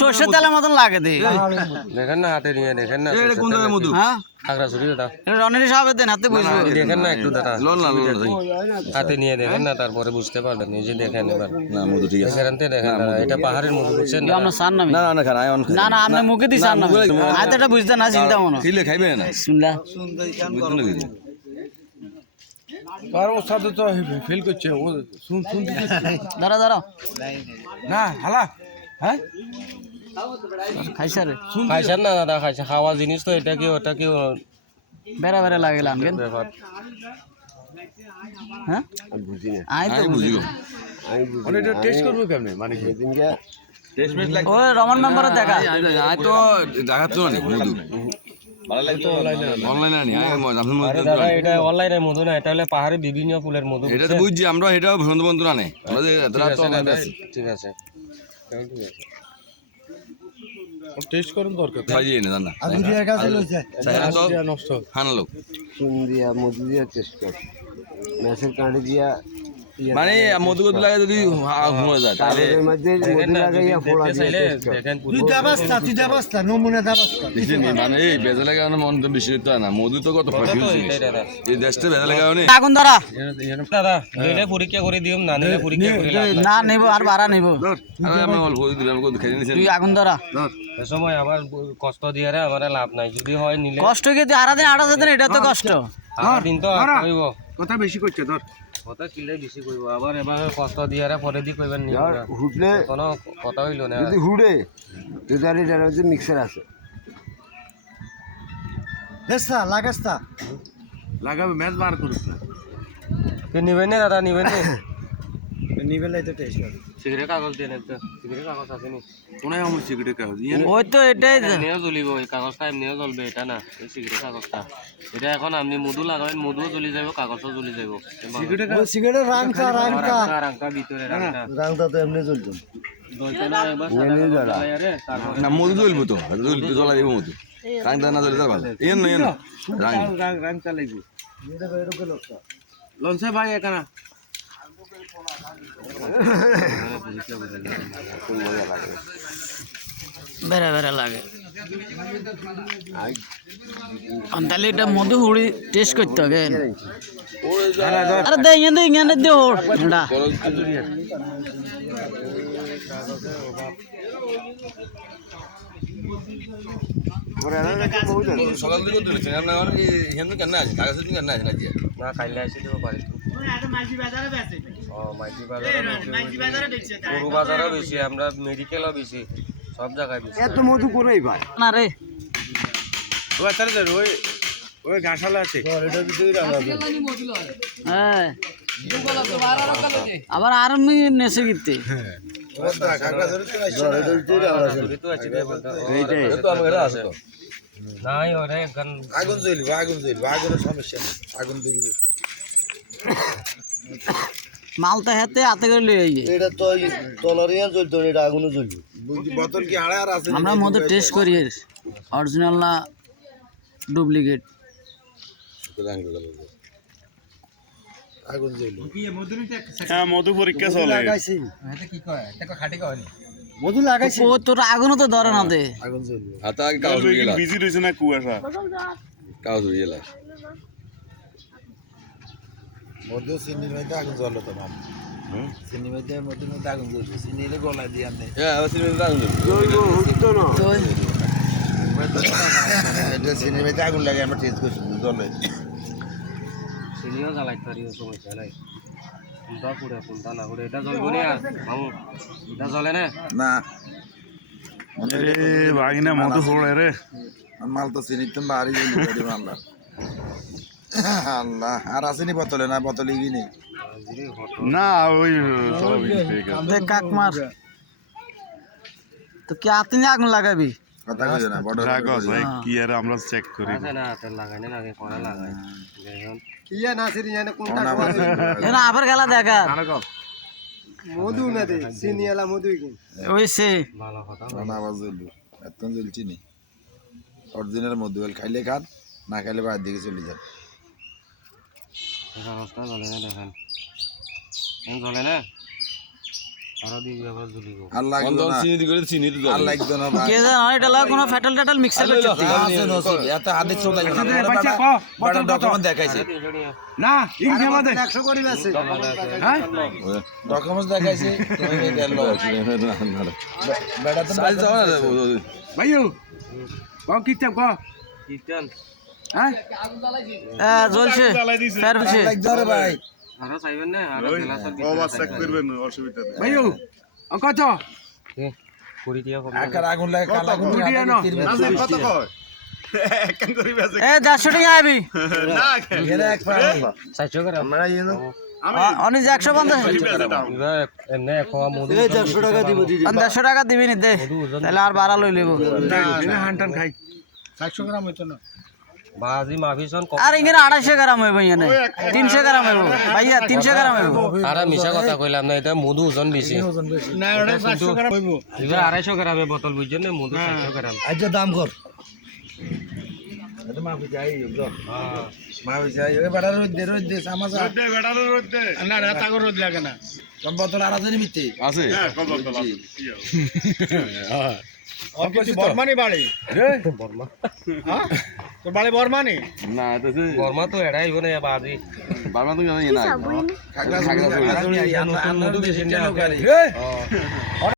সর্ষের তেলের মতন লাগে দেখেন না হাতে নিয়ে দেখেন না দেখেন না একটু দাদা হাতে নিয়ে দেখেন না তারপরে বুঝতে পারবেন নিজে দেখেন এবার না মধু ঠিক আছে দেখেন এটা পাহাড়ের মধু বুঝছেন না না আপনি মুখে দিয়ে চান না এটা বুঝতে না চিন্তা মনে খাইবে না তার সাথে তো ফেল করছে ও দাঁড়া না হালা হ্যাঁ খাইছে খাইছেন না দাদা খাইছে খাওয়া জিনিস তো এটা কি ওটা কি বেড়া বেড়া লাগে লানকেন হ্যাঁ বুঝি এটা টেস্ট করবো কেমনে মানে সেদিনকে ওই রমন মেম্বারে দেখা তো দেখাতো না মধু অনলাইনের মধু না এটা হলে পাহাড়ে বিভিন্ন ফুলের মধু এটা তো বুঝছি আমরা এটাও বন্ধু না ঠিক আছে টেস্ট করুন দরকার খাইয়ে না জানা নষ্ট হানালো চুন দিয়া মধু দিয়া টেস্ট কর মেসের কাঁড়ি দিয়া মানে মধু কত লাগে যদি ঘুরে যায় তাহলে এর মধ্যে মধু লাগাইয়া ফোড়া দিয়া টেস্ট কর তুই দাবাস্তা নমুনা দাবাস্তা মানে এই বেজা লাগা মন তো বেশি তো না মধু তো কত ফাটি এই দেশটা বেজা লাগা না আগুন ধরা দাদা নিলে পরীক্ষা করে দিও না নিলে পরীক্ষা করে না নেব আর বাড়া নেব আমি অল্প দিলাম কত খাই নিছেন তুই আগুন ধরা এ সময় আমার কষ্ট দিয়ে রে আমার লাভ নাই যদি হয় নিলে কষ্ট কি আড়া দিন এটা তো কষ্ট দিন তো কইব কথা বেশি করছে ধর কথা কিলে বেশি কইব আবার এবার কষ্ট দিয়ে রে পরে দি কইবেন নি হুটলে কোনো কথা হইল না যদি হুড়ে দুধারি এর মধ্যে মিক্সার আছে হেসা লাগাস্তা লাগাবে ম্যাচ বার করুস না নিবেন না দাদা নিবেন না নিবেন তো টেস্ট করে সিগারেট কাগজ দেন একটা সিগারেট কাগজ আছে নি কোনায় আমার সিগারেট কাগজ ওই তো এটাই এমনিও জ্বলিব এই কাগজটা এমনিও জ্বলবে এটা না এই সিগারেট কাগজটা এটা এখন আপনি মধু লাগাবেন মধুও জ্বলি যাব কাগজও জ্বলি যাব সিগারেটের রাংটা ভিতরে রাংটা তো এমনি জ্বলতো না মধু জ্বলবো তো জ্বলা দিব মধু রাং না জ্বলে তার ভালো এন রাং চালাইব লঞ্চে ভাই এখানে বেড়া বেড়া লাগে তাহলে এটা মধু হুড়ি টেস্ট করতে হবে আরে দে ইয়ে দে ওটা সকাল থেকে তুলেছেন আপনার হিন্দু কেন আছে কাগজ কেন আছে নাকি না খাইলে আসি দিব পারি গরু বাজারও বেশি আমরা মেডিকেলও বেশি সব জায়গায় বেশি এত মধু করেই ভাই না রে ওই তাহলে ওই ঘাসালা আছে হ্যাঁ আবার আর নেছে গিতে নাই ওরে আগুন জ্বলবে আগুনের সমস্যা নেই আগুন দিব মালটা হাতে হাতে করে লই আইয়ে এটা তো তলারিয়া জ্বলতো এটা আগুনে জ্বলবে বোতল কি আড়ে আর আছে আমরা মধু টেস্ট করি অরিজিনাল না ডুপ্লিকেট আগুন জ্বলবে হ্যাঁ মধু পরীক্ষা চলে মধু লাগাইছি ও তোর আগুনও তো ধরে না দে আগুন জ্বলবে হাতে আগে কাগজ উড়িয়ে গেল বিজি রয়েছে না কুয়াশা কাগজ উড়িয়ে গেল মধ্যে চিনির মধ্যে আগুন জ্বললো তো মাম চিনির মধ্যে আগুন জ্বলবে চিনির গলায় দিয়ে আনতে হ্যাঁ আবার সিনেমা আগুন এটা চিনির মধ্যে আগুন লাগে আমরা টেস্ট করছি জ্বলে চিনিও জ্বালাইতে পারি সমস্যা নাই কোনটা পুড়ে কোনটা না পুড়ে এটা জ্বলবো না মামু এটা জ্বলে না না রে ভাগিনা মধু পড়ে রে মাল তো চিনির তো বাড়ি আমরা আল্লাহ আর আসেনি বোতলে না বোতলে কি নেই না ওই দেখ কাক মার তো কি আপনি আগুন লাগাবি কথা কইছো না বড় কাগজ ভাই কি আর আমরা চেক করি আছে না হাতে লাগাই না আগে করা লাগাই দেখুন কিয়া নাসিরি জানে কোনটা এনা আবার গেলা দেখা মধু না দে সিনিয়ালা মধু কি ওই সে ভালো কথা না আওয়াজ জ্বলবে এত জ্বলছি নি অরিজিনাল মধু খাইলে খান না খাইলে বাইরের দিকে চলে যান কাগজটা জ্বলে না দেখেন চলে না আরো দিবি আবার জ্বলিব আর লাগবে অন্তত না চিনি দিয়ে করে চিনি তো আর লাগবে না ভাই কে জানে এটা লাগা কোনো ফেটাল টাটাল মিক্সার করছে আছে নসিব এত হাতে চলে গেছে বড় ডকুমেন্ট দেখাইছে না ইং জমা দে ডকুমেন্ট দেখাইছে তুমি গেল বেটা তো সাইজ যাও না ভাইও কও কিতাব কও কীর্তন হ্যাঁ জ্বলছে ফের হচ্ছে লাগবে রে ভাই আরো চাইবেন না আরো গ্লাস আর কবার চেক করবেন অসুবিধা নেই ভাইও ও কত কুড়ি দিয়া কম আকার আগুন লাগে কাল আগুন কুড়ি আনো। কত কয় একখান করি বেচে 150 টাকা আইবি না এর এক পানি 400 গ্রাম আমরা ইনো অনি যে 150 এমনি খাওয়া মধু 150 টাকা দিব দিদি 150 টাকা দিবি নি দে তাহলে আর বাড়া লই লইব এনে হান্টান খাই 700 গ্রাম হইতো না বাজি মাভিছন আর ইংরে 250 গ্রাম হইব ইয়ানে 300 গ্রাম হইব ভাইয়া 300 গ্রাম হইব আর মিছা কথা কইলাম না এটা মধু ওজন বেশি না ওটা 700 গ্রাম হইব এবার 250 গ্রামে বোতল বুঝছেন না মধু 400 গ্রাম আজ দাম কর এটা মাফি যাই মাফি যাই এ বেটা রোদ দে সামাজা দে বেটার রোদ দে না রাত আগর রোদ লাগে না কম বোতল আরাধনি মিতে আছে হ্যাঁ কম কত কিছু বর্মানি বাড়ি বর্মা হ্যাঁ তো বাড়ি বর্মানি না এটা যে বর্মা তো এড়াই বনে বাজি বাবা তো জানি না খাগড়া খাগড়া মধু বেশি না রে